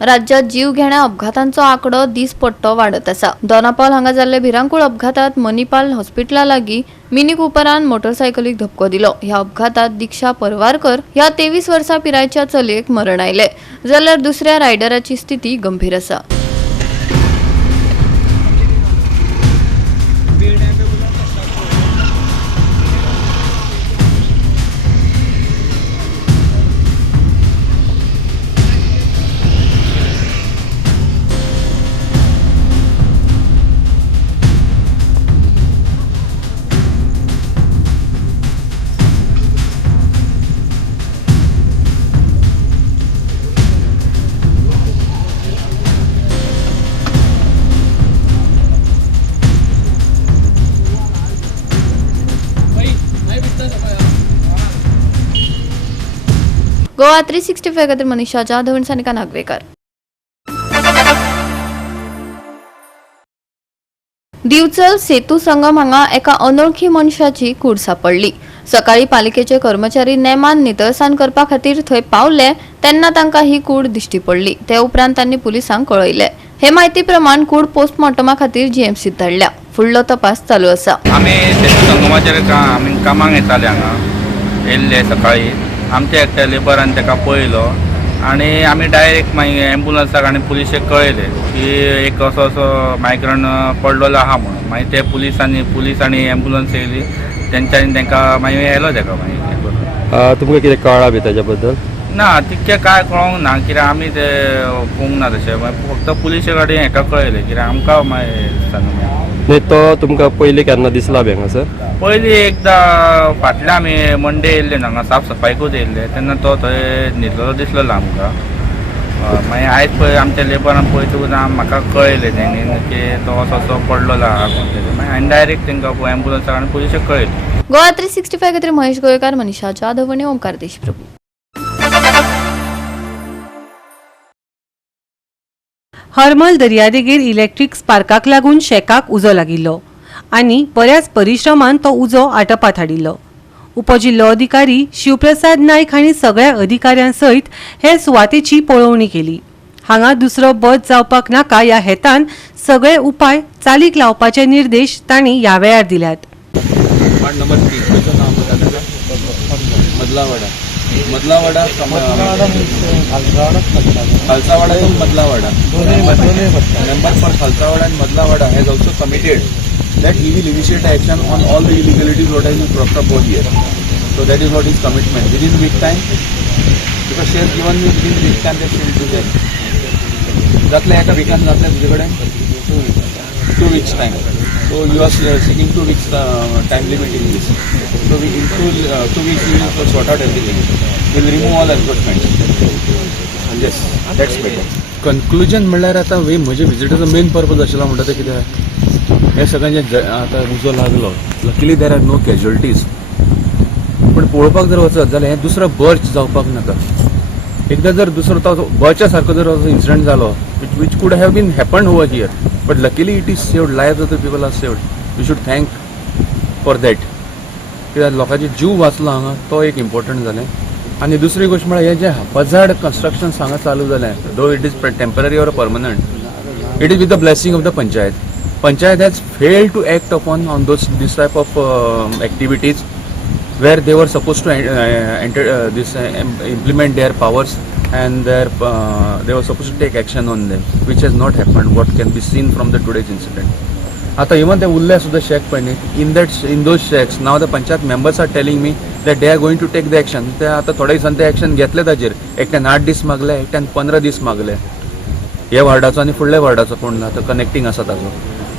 राज्यात जीव घेण्या अपघातांचो आंकडो दिसपट्टो वाढत आसा। दोनापावल हांगा जाल्ले भिरांकूळ अपघातात मणिपाल हॉस्पिटला लागीं मिनी कुपरान मोटरसायकलीक धपको दिलो। ह्या अपघातात दीक्षा परवारकर ह्या 23 वर्सां पिरायेच्या चलयेक मरण आयले, जाल्यार दुसऱ्या रायडराची स्थिती गंभीर आसा। गोवा 365 खातीर मनीषा जाधव आनी सानिका नागवेकर। दिवचल सेतू संगम हांगा एका अनोळखी मनशाची कूड सापडली। सकाळी पालिकेचे कर्मचारी नेमान नितळसाण करपा खातीर थंय पावले तेन्ना तांकां ही कूड दिश्टी पडली। ते उपरांत तांणी पुलिसांक कळयले। हे माहिती प्रमाण कूड पोस्टमॉर्टमा खातीर जीएमसीत धाडल्या। फुडलो तपास चालू आसा। आमी सेतू संगमाचेर कामाक येताले हांगा येयल्ले सकाळी। आमच्या एकट्या लेबरान ताका पळयलो आनी आमी डायरेक्ट मागीर एम्बुलन्साक आनी पुलिशेक कळयले की एक असो मायग्रंट पडलेलो आहा म्हणून। मागीर ते पुलीस आनी एम्बुलन्स येयली, तेंच्यांनी तांकां मागीर येयलो ताका मागीर। तुमकां कितें कळ्ळां बी ताच्या बद्दल? ना, तितकें काय कळोंक ना, कित्याक आमी ते पळोवंक ना तशें। फक्त पुलिशे कडेन हेका कळयलें, कित्याक आमकां मागीर सांगलें। न्ही तो तुमकां पयलीं केन्ना दिसला बी हांगासर? पयलीं एकदां फाटल्या आमी मंडे येयल्ले हांगा साफ सफाईकूच येयल्ले, तेन्ना तो थंय न्हिदलेलो दिसलेलो आमकां। मागीर आयज पळय आमच्या लेबरान पळयतकूच म्हाका कळयलें तेंणी की तो असो पडलेलो आहा कोण तरी। मागीर हांवें डायरेक्ट तांकां एम्बुलन्साक आनी पुलिशेक कळयलें। गोवा 365 खातीर महेश गोयकार, मनीषा जाधव आनी ओमकार देशप्रभू। हरमल दर्यादेगेर इलेक्ट्रीक स्पार्काक लागून शेकाक उजो लागिल्लो आनी बऱ्याच परिश्रमान तो उजो आटोपात हाडिल्लो। उपजिल्लो अधिकारी शिवप्रसाद नायक हांणी सगळ्या अधिकाऱ्यां सयत हे सुवातेची पळोवणी केली। हांगा दुसरो बस जावपाक नाका ह्या हेतान सगळे उपाय चालीक लावपाचे निर्देश तांणी ह्या वेळार दिल्यात। मदलावाडा खालसावाडा to मदलावाडा. Member for Khalsawada and Madlawada has also committed that he will initiate action on all the illegalities what has been cropped up over here. So that is what his commitment. Within a week time, because she has given me within a week time that she will do that. जातले एका weekend जातले तुझ्याकडे 2 weeks time. So you are seeking 2 weeks time limit in this. So we in 2 weeks we will sort out everything. We will remove all encroachments. Yes, that's better. Conclusion म्हणल्यार आता वे म्हजे विजिटाचो main purpose आशिल्लो म्हणटा ते कितें हे सगळ्यांचे आतां उजो लागलो. Luckily there are no casualties. पण पळोवपाक जर वचत जाल्यार हे दुसरो बर्च जावपाक नाका. एकदा जर दुसरो तो बर्चा सारको जर इन्सिडंट जालो which could have been happened over here, but luckily it is saved. Lives of the people are saved. We should thank for that. कित्याक लोकांचे जीव वाचलो हांगा तो एक इम्पॉर्टंट जालें. आनी दुसरी गोष्ट म्हळ्यार हे जे हजार्ड कन्स्ट्रक्शन हांगा चालू जालें, though it is temporary or permanent, it is with the blessing of the panchayat. Panchayat has failed to act upon on this type of activities where they were supposed to implement their powers and they were supposed to take action on them, which has not happened. What can be seen from the today's incident. Ata even the ulle suddha shack pani in those shacks now the panchayat members are telling me that they are going to take the action. Te ata thoda दिसांनी ते action घेतले ताजेर. एकट्यान 8 दीस मागले, एकट्यान 15 दीस मागले. हे वार्डाचो आनी फुडल्या वार्डाचो कोण आतां कनेक्टिंग आसा ताजो.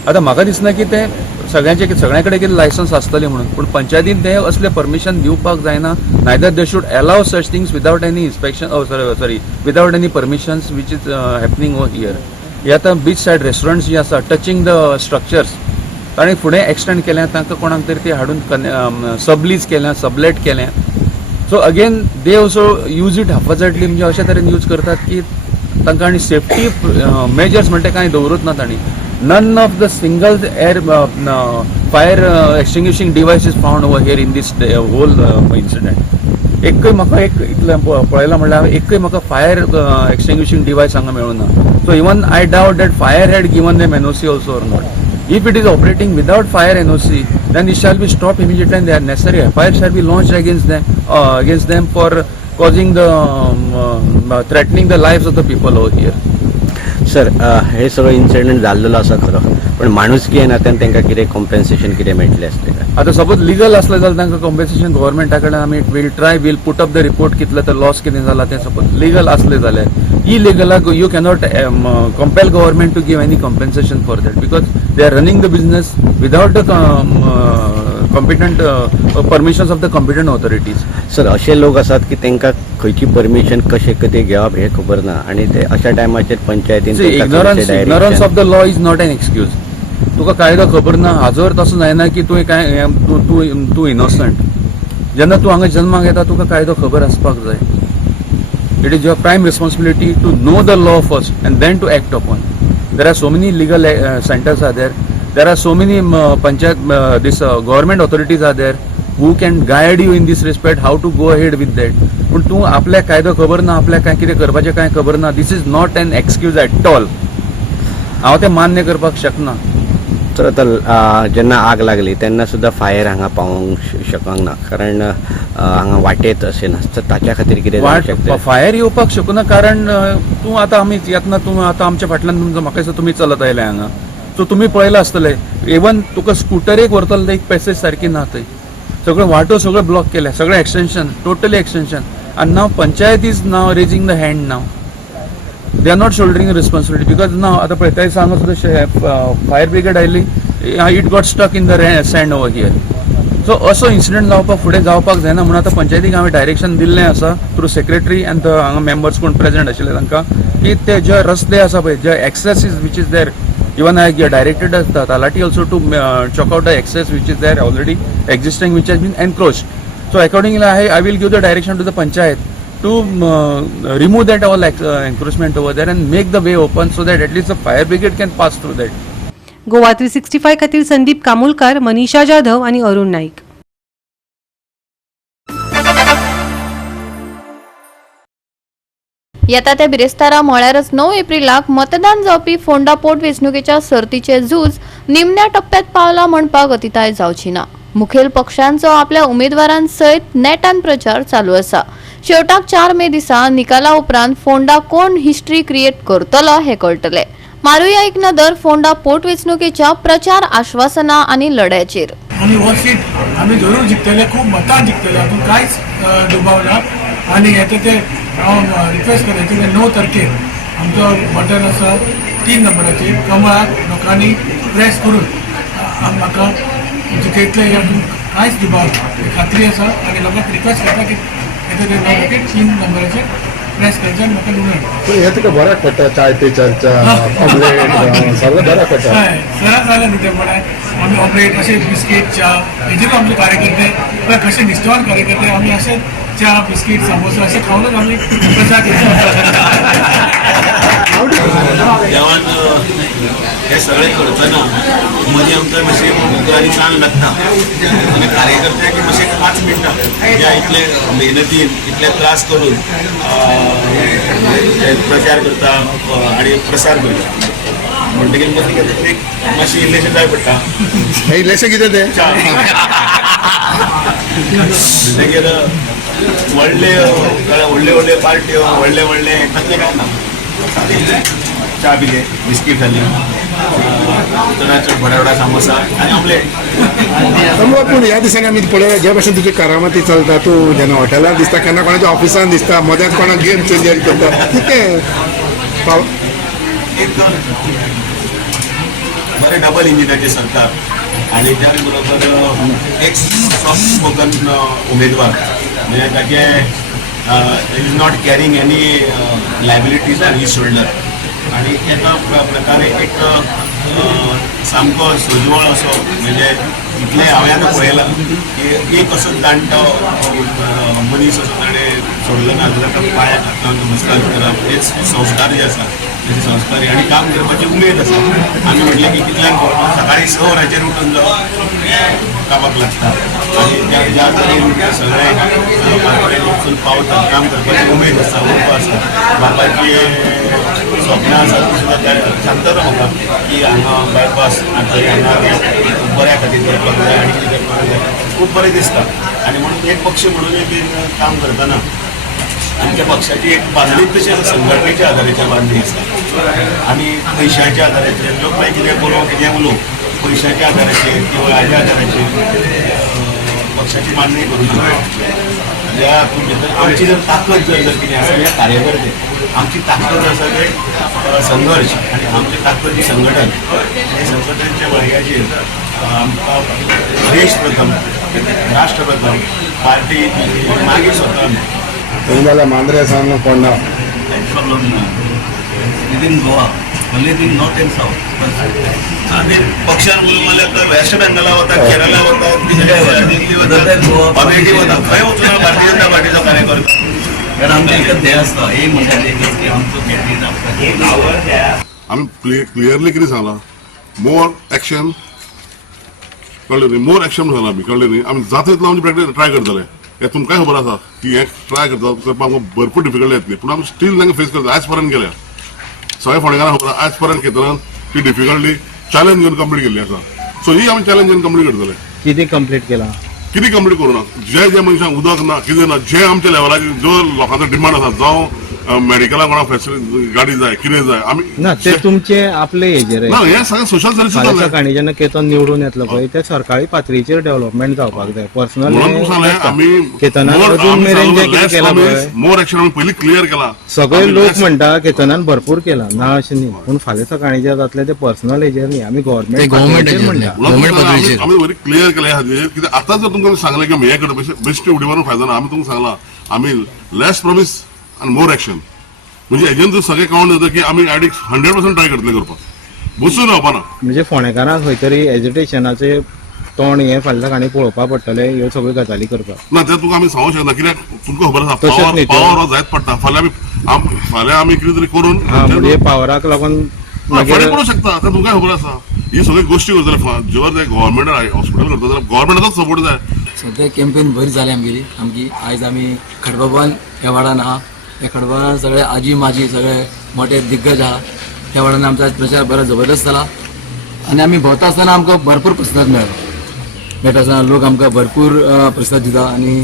आतां म्हाका दिसना की ते सगळ्या कडेन कितें लायसन्स आसतली म्हणून, पूण पंचायतीन ते असले परमिशन दिवपाक जायना. Neither they should allow such things without any inspection without any permissions which is happening over here. हे आतां बीच सायड रेस्टॉरंट्स जी आसा टचिंग द स्ट्रक्चर्स ताणें फुडें एक्सटेंड केल्या, तांकां कोणाक तरी ते हाडून सबलीज केल्या, सबलेट केल्या. So again they also use it haphazardly, म्हणजे अशे तरेन यूज करतात की तांकां आनी सेफ्टी मेजर्स म्हणटा कांय दवरूच ना तांणी. None of the single fire extinguishing devices found over here in this whole incident. एकय म्हाका एक इतलें पळयलां म्हणल्यार एकय म्हाका फायर एक्सटिंग्विशिंग डिवायस हांगा मेळूना. So even I doubt that fire had given them NOC also or not. If it is operating without fire NOC, then it shall be stopped immediately and they are necessary. FIR shall be launched against them for causing the threatening the lives of the people over here. Sir हे सगळं incident जाल्लेलो आसा खरो, पण माणुसकी नात्यान तांकां कितें compensation कितें मेळटलें आसलें काय? आता सपोज लिगल असलें जाल्यार तांकां कॉम्पेन्सेशन गव्हर्मेंटा कडल्यान आमी will put up the report कितले तर लॉस कितें जाला तें सपोज लिगल असलें जाल्यार इलिगलाक you cannot compel government to give any compensation for that because they are running the business without the competent permissions of the competent authorities. Sir असे लोक आसात की तांकां खंयची परमिशन कशें कितें घेवप हें खबर ना आनी ते अशा टायमाचेर पंचायतीन ignorance of the law is not an excuse. तुका कायदो खबर ना हाजर तसो जायना की तूं काय तूं इनोसंट. जेन्ना तूं हांगा जल्माक येता तुका कायदो खबर आसपाक जाय. It is your prime responsibility to know the law first and then to act upon. There are so many legal centres are there are so many panchayat this government authorities are there who can guide you in this respect how to go ahead with that. पण तूं आपल्या कायदो खबर ना, आपल्या काय कितें करपाचें कांय खबर ना, this is not an excuse at all. हांव तें मान्य करपाक शकना. तर आतां जेन्ना आग लागली तेन्ना सुद्दां फायर हांगा पावोंक शकूंक ना कारण हांगा वाटेत अशें नासता. ताच्या खातीर कितें जावंक शकता? फायर येवपाक शकना कारण तूं आतां आमी येतना तूं आतां आमच्या फाटल्यान तुमचो म्हाका दिसता तुमी चलत आयले हांगा. सो तुमी पळयलां आसतलें इवन तुका स्कुटरेक व्हरतलो ते एक पॅसेज सारकी ना थंय. सगळं वाटो सगळं ब्लॉक केल्या, सगळं एक्सटेन्शन टोटली एक्सटेन्शन. अँड नाव पंचायत इज नाव रेजिंग द हँड नाव. They are not shouldering responsibility because नाव आता पळय ते सांगा सुद्दां फायर ब्रिगेड आयली it got stuck in the sand over here. So असो इन्सिडंट जावपाक फुडें जावपाक जायना म्हणून आतां पंचायतीक हांवें डायरेक्शन दिल्लें आसा थ्रू सेक्रेटरी अँड हांगा मेंबर्स कोण प्रेझेंट आशिल्ले तांकां की ते जे रस्ते आसा पळय जे excesses which is there even I directed Talati also to chalk out the excess which is there already existing which has been encroached. So accordingly I will give the direction to the panchayat to remove that all encroachment over there and make the way open so that at least the fire brigade can pass through that. Goa 365 खातीर संदीप कामुलकार, मनीषा जाधव आणि अरुण नाईक. येता त्या बिरेस्तारा म्हळ्यारच 9 एप्रिलाक मतदान जावपी फोंडा पोटवेंचणुकेच्या सर्तीचे झूज निमण्या टप्प्यात पावला म्हणपाक अतिताय जावची ना. मुखेल पक्षांचो आपल्या उमेदवारां सयत नेटान प्रचार चालू आसा. शेवटाक 4 मे दिसा निकाला उपरांत फोंडा कोण हिस्ट्री क्रिएट करतलो हे कळटले. मारुया एक नदर फोंडा पोटवेंचणुकेच्या प्रचार आश्वासना आणि लढ्याचेर. आम्ही हो सीट आम्ही जरूर जिंकतले, खूप मतां जिंकतले, हातून कांयच दुबाव ना. आनी येता ते हांव रिक्वेस्ट करता की 9 तारखेर आमचो बटन आसा 3 नंबराचेर कमळाक लोकांनी प्रेस करून म्हाका जिखयतले हातून कांयच दुबाव ना, खात्री आसा. आनी लोकांक रिक्वेस्ट करता की येता ते 9 तारखेर 3 नंबराचेर प्रेस करचे आनी म्हाका निवडून. हे तुका बऱ्याक पडटा चाय पे चर्चा ऑमलेट सगळं बऱ्याक पडटा. हय सराक जालें न्ही तें म्हळ्यार आमी ऑमलेट अशे बिस्कीट च्या हेजेर आमचे कार्यकर्ते कशे निश्चवान कार्यकर्ते आमी अशे च्या बिस्कीट समोसा अशें खावनूच आमी प्रचार केला. देवान हे सगळें करतना मदीं आमकां मातशें उतरांनी सांग लागता आनी कार्यकर्त्यांक मातशें 5 मिनटां ज्या इतले मेहनतीन इतले त्रास करून प्रचार करता आनी प्रसार करता म्हणटकीर मदीं मातशें इल्लेशें जाय पडटा. हे इल्लेशें कितें तें म्हणटकीर व्हडले व्हडले पार्ट्यो व्हडले कसले काय ना च्या पिले बिस्कीट खाली चडाचड बडा सामोसा आनी ऑमलेट. पूण ह्या दिसांनी आमी पळय ज्या भशेन तुजी करामती चलता तूं जेन्ना हॉटेलार दिसता केन्ना कोणाच्या ऑफिसान दिसता मध्यात कोणाक गेम चेंजर करता कितें एक बरें डबल इंजिनाचेर सरकार आनी त्या बरोबर एक सॉफ्ट स्पोकन उमेदवार म्हणजे ताचे is not carrying any liabilities on his shoulder आनी एका प्रकारे एक सामको सोजवळ असो म्हणजे इतलें हांवें आतां पळयलां की एक असो जाणटो मनीस असो ताणें सोडलो ना जाल्यार ताका पांयाक हातान नमस्कार करप हेच संस्कार जे आसा तेचे संस्कारी आनी काम करपाची उमेद आसा. आमी म्हटलें की कितल्यांक सकाळीं 6 वरांचेर उठून जो कामाक लागता आणि ज्या तरेन सगळे बापायन वचून पावतात काम करपाची उमेद आसा उर्बा आसा बापाची स्वप्नां आसा ती सुद्दां सांगतलो म्हाका की हांगा बायपास आनी हांगा बऱ्या खातीर करपाक जाय आनी कितें करपाक जाय खूब बरें दिसता आनी म्हणून एक पक्ष म्हणून बी काम करतना आमच्या पक्षाची एक बांदणी तशी संघटनेच्या आधाराचेर बांदणी आसता आनी पयशांच्या आधाराचेर लोक मागीर कितें बरोवं कितें उलोवं पयशांच्या आधाराचेर किंवा हाज्या आधाराचेर पक्षाची मांडणी करूंक ना हातूंत भितर आमची जर ताकद जर कितें आसा जाल्यार कार्यकर्ते आमची ताकद आसा ते संघर्श आनी आमची ताकद ही संघटन हे संघटनेच्या बळग्याचेर आमकां देश प्रथम राष्ट्र प्रथम पार्टी मागीर स्वता तुम्हाला मांद्रे सांग पडना प्रॉब्लम ना within Goa only in north end south आनी पक्षान उलोवंक म्हणल्यार तर वेस्ट बेंगला वता केरला वता दिल्ली वता अमेठी वता खंय वचून भारतीय जनता पार्टीचो कार्यकर्तो कारण आमचो एकच ध्येय आसता एक म्हणल्यार एकच की आमचो कॅन्डिडेट आम्ही क्लियरली कितें सांगला मोर एक्शन कळ्ळें न्ही मोर एक्शन सांगला आमी कळ्ळें न्ही आमी जाता तितलो आमची प्रॅक्टीस ट्राय करतले हे तुमकांय खबर आसा की हे ट्राय करपाक आमकां भरपूर डिफिकल्टी येतली पूण आमी स्टील तांकां फेस करता आयज पर्यंत केल्या सगळ्या फोंडेकारांक खबर आसा आयज पर्यंत खेतरान ती डिफिकल्टी चॅलेंज घेवन कंप्लीट केल्ली आसा सो ही आमी चॅलेंज घेवन कंप्लीट करतले किती कंप्लीट केला कितें कंप्लीट करूं ना जे मनशांक उदक ना कितें ना जे आमच्या लेवलाचेर जो लोकांचो डिमांड आसा जावं मेडिकला कोणाक फॅसिलिटी गाडी जाय कितें जाय आमी ना ते तुमचे आपले हेजेर ना हे सगळें सोशल सर्विसीस फाल्यां जालें सकाळी जेन्ना केतन निवडून येतलो पळय ते सरकारी पातळीचेर डेव्हलपमेंट जावपाक जाय पर्सनल म्हणून तुमकां सांगलें आमी केतनान अजून मेरेन जे कितें केलां पळय मोर एक्शन आमी पयलीं क्लियर केला सगळे लोक म्हणटा केतनान भरपूर केला ना अशें न्ही पूण फाल्यां सकाळी जे जातले ते पर्सनल हेजेर न्ही आमी गव्हर्नमेंट म्हणटा आमी बरी क्लियर केल्या खातीर कित्याक आतां जर तुमकां सांगलें की हे करता बेश्टी उडी मारून फायदो ना आमी तुमकां सांगला आमी लेस प्रॉमिस आनी मोर एक्शन म्हणजे हेजेन जर सगळें कावंट जाता की आमी एडिक्ट 100% ट्राय करतले करपाक बसून रावपाना म्हणजे फोंडेकारांक खंय तरी एज्युटेशनाचे तोंड हे फाल्यां सकाळी पळोवपाक पडटले ह्यो सगळ्यो गजाली करपाक ना ते तुका आमी सांगूंक शकना कित्याक तुमकां खबर तशेंच आसा न्ही पावर हो जायत पडटा फाल्यां आमी कितें तरी करून म्हणजे पावराक लागून फडें पडूंक शकता आतां तुमकां खबर आसा ही सगळी गोश्टी करतले जेव्हा ते गव्हर्मेंटान हॉस्पिटल करता जाल्यार गव्हर्मेंटाचो सपोर्ट जाय सध्या कॅम्पेन बरी जाली आमची आयज आमी खडबाबान ह्या वार्डान आहा ह्या खडबाबान सगळे आजी माजी सगळे मोठे दिग्गज आहा ह्या वार्डान आमचा प्रचार बरो जबरदस्त जाला आनी आमी भोंवता आसतना आमकां भरपूर प्रतिसाद मेळटा आसतना लोक आमकां भरपूर प्रतिसाद दिता आनी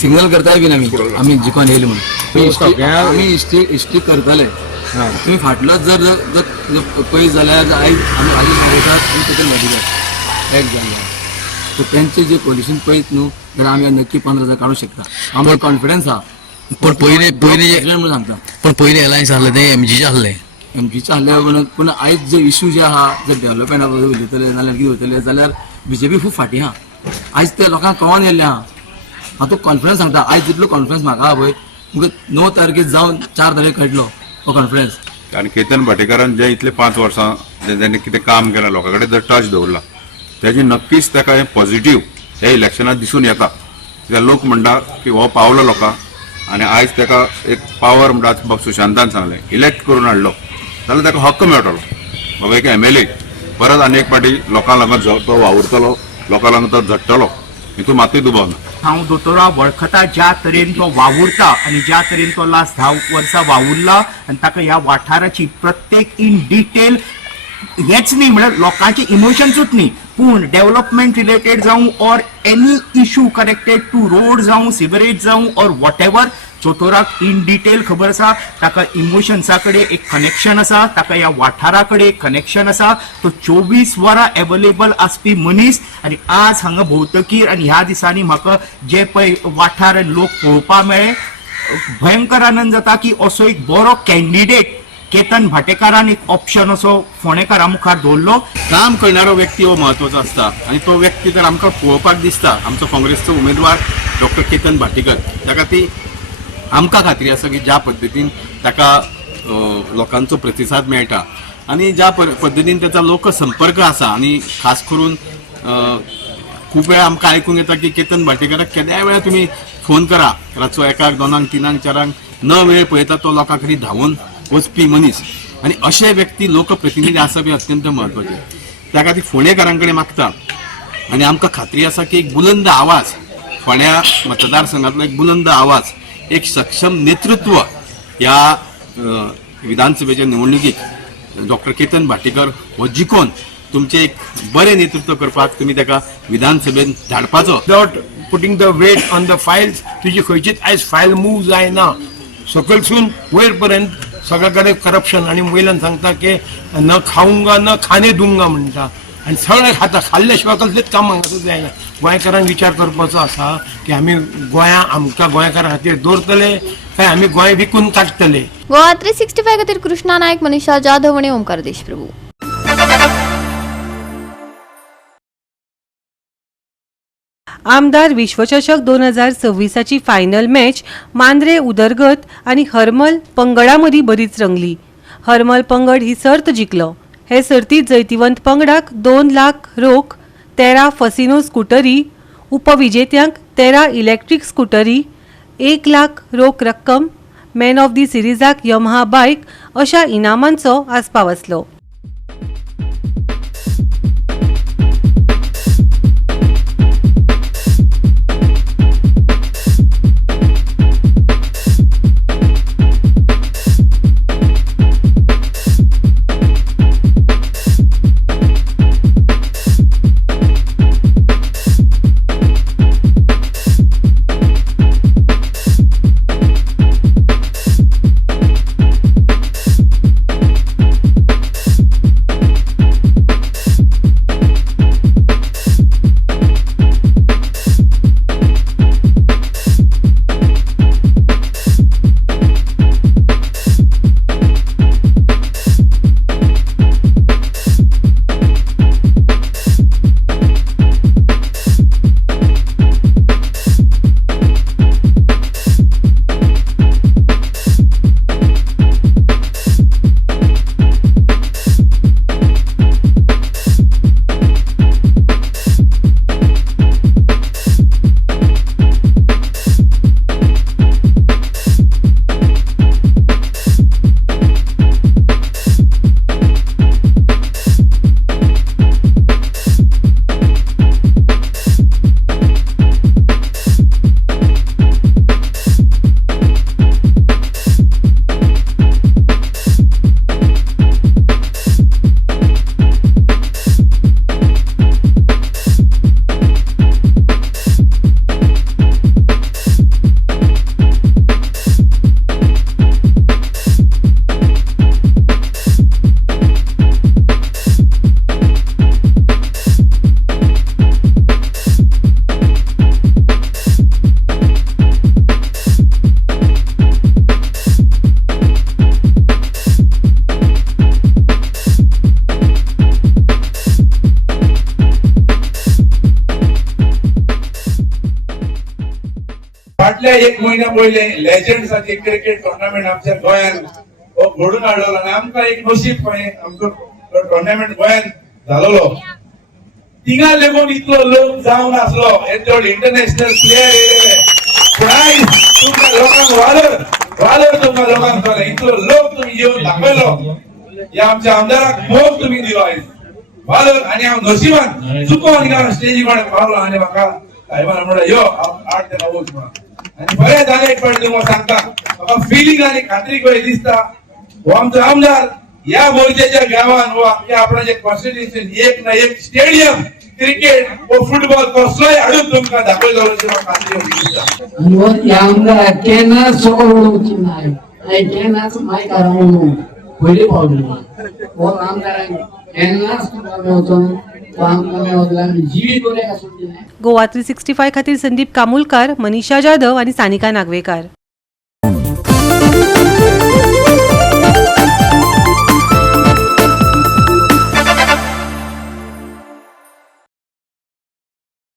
सिग्नल करताय बीन आमी जिखोन येयले म्हणून आमी इश्टी करतले तुमी फाटलो जर पयस जाल्यार आयज आमी हालीं सांगतात आमी तेतून भाजीतात एक जाल्यार सो तेंचे जे पोल्युशन पळयत न्हू जाल्यार आमी नक्की 15,000 काडूंक शकता आमकां कॉन्फिडन्स आहा पण पयले अलायन्स आहले ते एमजीचे आहले एमजीचे आहले पूण आयज जे इश्यू जे आहा जर डेव्हलपमेंटा बद्दल उलयतले नाल्यार कितें उलयतले जाल्यार बीजेपी खूब फाटीं आहा आयज ते लोकांक कळोन येयल्लें आहा हांव तो कॉन्फिडन्स सांगता आयज जितलो कॉन्फिडन्स म्हाका आहा पळय तुमकां 9 तारखेक जावन 4 तारखेक कळटलो हो कॉन्फिडन्स आनी केतन भाटेकारान जे इतले 5 वर्सां जेणे कितें काम केलां लोकां कडेन जर टच दवरला तेजी नक्कीच ताका हें पॉझिटिव्ह हे इलेक्शनात दिसून येता कित्याक लोक म्हणटा की हो पावलो लोकांक आनी आयज ताका एक पावर म्हणटा सुशांतान सांगलें इलेक्ट करून हाडलो जाल्यार ताका हक्क मेळटलो बाबा एक MLA परत आनी एक फावटी लोकां लागून तो वावुरतलो लोकां लागून तो झडटलो हितून मातूय दुबाव ना हांव दोतोरा वळखता ज्या तरेन तो वावुरता आनी ज्या तरेन तो लास्ट 10 वर्सां वावुरला आनी ताका ह्या वाठाराची प्रत्येक इन डिटेल हेच न्ही म्हळ्यार लोकांचे इमोशन्सूच न्ही पूण डेव्हलपमेंट रिलेटेड जावं or any issue connected to road जावं सिवरेज जावं ऑर वॉट एवर चोतोराक इन डिटेल खबर आसा ताका इमोशन्सा कडेन एक कनेक्शन आसा ताका ह्या वाठारा कडेन एक कनेक्शन आसा तो 24 वरां अवेलेबल आसपी मनीस आनी आज हांगा भोवतकीर आनी ह्या दिसांनी म्हाका जे पळय वाठार लोक पळोवपाक मेळ्ळे भयंकर आनंद जाता की असो एक बरो कॅन्डिडेट केतन भाटेकारान एक ऑप्शन असो फोंडेकारा मुखार दवरलो काम करणारो व्यक्ती हो महत्वाचो आसता आनी तो व्यक्ती जर आमकां पळोवपाक दिसता आमचो काँग्रेसचो उमेदवार डॉक्टर केतन भाटेकर ताका ती आमकां खात्री आसा की ज्या पद्दतीन ताका लोकांचो प्रतिसाद मेळटा आनी ज्या पद्दतीन ताचा लोकसंपर्क आसा आनी खास करून खूब वेळा आमकां आयकूंक येता की केतन भाटेकाराक केन्नाय वेळा तुमी फोन करा रातचो 1, 2, 3, 4 न वेळ पळयता तो लोकां कडेन धांवून वचपी मनीस आनी अशे व्यक्ती लोकप्रतिनिधी आसप हे अत्यंत म्हत्वाचे त्या खातीर फोंडेकारां कडेन मागता आणि आमकां खात्री आसा की एक बुलंद आवाज फोंड्या मतदारसंघातलो एक बुलंद आवाज, एक सक्षम नेतृत्व ह्या विधानसभेच्या निवडणुकीत डॉक्टर केतन भाटेकर हो जिखोवन तुमचे एक बरें नेतृत्व करपाक तुमी ताका विधानसभेत धाडपाचो. Without putting the weight on the files तुजी खंयचीच आयज फायल मूव जायना. सकलसून वयर पर्यंत सगळे कडेन करप्शन आणि वयल्यान सांगता की न खाऊंगा न खाणे दूंगा म्हणटा आणि सगळे खाता, खाल्ल्या शिवाय कसलेच काम हांगासर जायना. गोंयकारांक विचार करपाचो आसा की आमी गोंया आमकां गोंयकारां खातीर दवरतले काय आमी गोंय विकून काडटले. गोवा 365 खातीर कृष्णा नायक, मनीषा जाधव आणि ओमकार देशप्रभू. आमदार विश्वचषक 2026ची फायनल मॅच मांद्रे उदरगत आणि हरमल पंगडा मदीं बरीच रंगली. हरमल पंगड ही सर्त जिखलो. हे सर्तीत जैतिवंत पंगडाक 2 लाख रोख, 13 फसिनो स्कूटरी, उपविजेत्यांक 13 इलेक्ट्रीक स्कूटरी, 1 लाख रोख रक्कम, मॅन ऑफ दी सिरीजाक यमहा बायक अशा इनामांचो आस्पाव आसलो. फाटल्या 1 महिन्या पयले लेजंड्साची क्रिकेट टुर्नामेंट आमच्या गोंयांत घडून हाडलो आणि आमकां एक नशीब आमचो टुर्नामेंट गोंयांत जालोलो. तिंगा लेगून इतलो लोक जावन आसलो, येदो इंटरनॅशनल प्लेयर येयले, प्रायज तुमकां लोकांक वालोर तुमकां लोकांक कळ्ळें, इतलो लोक तुमी येवन दाखयलो. ह्या आमच्या आमदाराक मोग तुमी दिलो आयज वालोर. आणि हांव नशिबान चुकोवन हिंगा स्टेजी कडेन पावलो आणि म्हाका साहेबान म्हणलें यो 8 ते 9 म्हणून. आणि बरें जालें एक फावटी तुमकां सांगता, म्हाका फिलिंग आनी खात्री कशी दिसता हो आमचो आमदार ह्या मोर्चाच्या गांवान हो आपल्या आपणाच्या कॉन्स्टिट्युएन्सीन एक ना एक स्टेडियम क्रिकेट व फुटबॉल कसलोय हाडून तुमकां दाखयलो अशी म्हाका खात्री दिसता. आणि हो त्या आमदार केन्नाच सकल उडोवची नाय आनी केन्नाच मायकार उडोवंक पयलीं पावली हो आमदाराक केन्नाच तुमकां मेवचो गोवा 365 खातीर संदीप कामुलकार, मनीषा जाधव आणि सानिका नागवेकार.